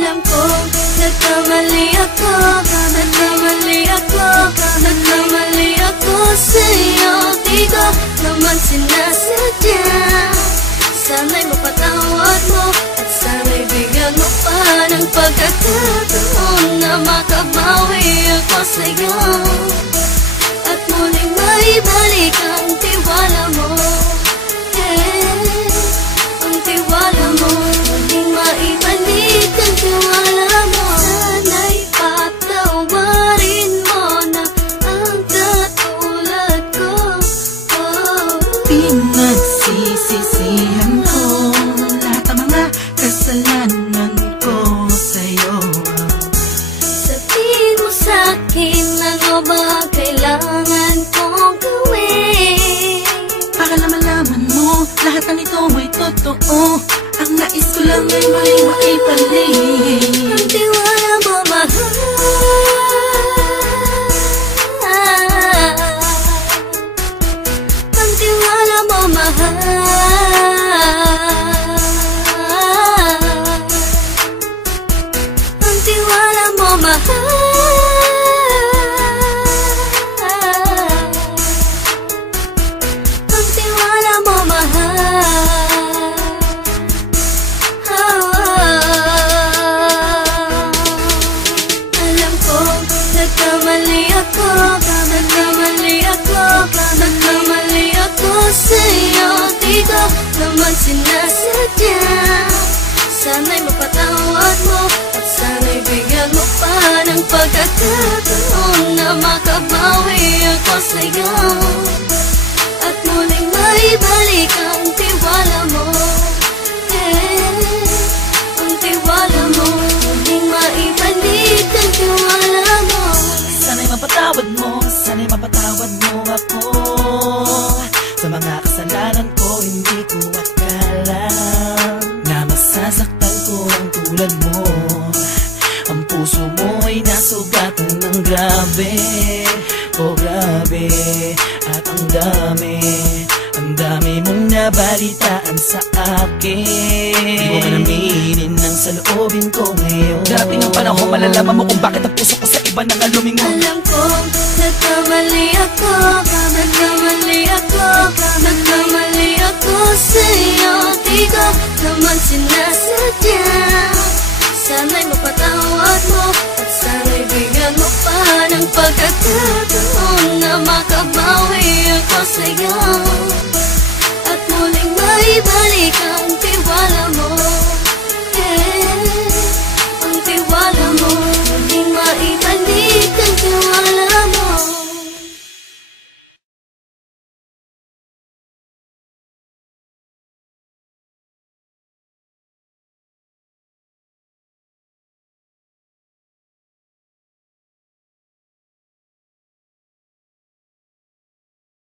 Alam ko, nagkamali ako, nagkamali ako, nagkamali ako sa'yo. Di ko naman sinasadya. Sana'y mapatawad mo at sana'y bigyan mo pa ng pagkakataon na makabawi ako sa'yo at muling maibalik ang tiwala mo. Ang tiwala mo, muling maibalik ang tiwala mo. Sana'y patawarin mo na ang katulad ko. Pinagsisisihan ko lahat ng mga kasalanan ko sa'yo. Sabihin mo sa'kin ano ba kailangan kong gawin para malaman mo lahat ng ito ay totoo. Ang nais ko lang ay maibalik ang tiwala mo, mahal. Ang tiwala mo, mahal. Ang tiwala mo, mahal. Ang tiwala mo, mahal. Alam ko, nagkamali ako, nagkamali ako, nagkamali ako sa'yo. Di ko naman sinasadya. Sana'y mapatawad mo at sana'y bigyan mo pa ng pagkakataon na makabawi ako sa'yo at muling maibalik ang tiwala mo. Ang tiwala mo, muling maibalik ang tiwala mo. Sana'y mapatawad mo, sana'y mapatawad mo ako sa mga kasalanan ko. Hindi ko akala na masasaktan ko ang tulad mo. Ang puso mo ay nasugatan ng grabe, oh grabe. At ang dami mong nabalitaan sa akin. Di mo man aminin ang saloobin ko ngayon. Darating ang panahon, malalaman mo kung bakit ang puso ko sa iba nang lumingon. Alam ko, nagkamali ako, nagkamali ako, nagkamali ako sa'yo. Di ko naman sinasadya. Sana'y mapatawad mo at sana'y bigyan mo pa ng pagkakataon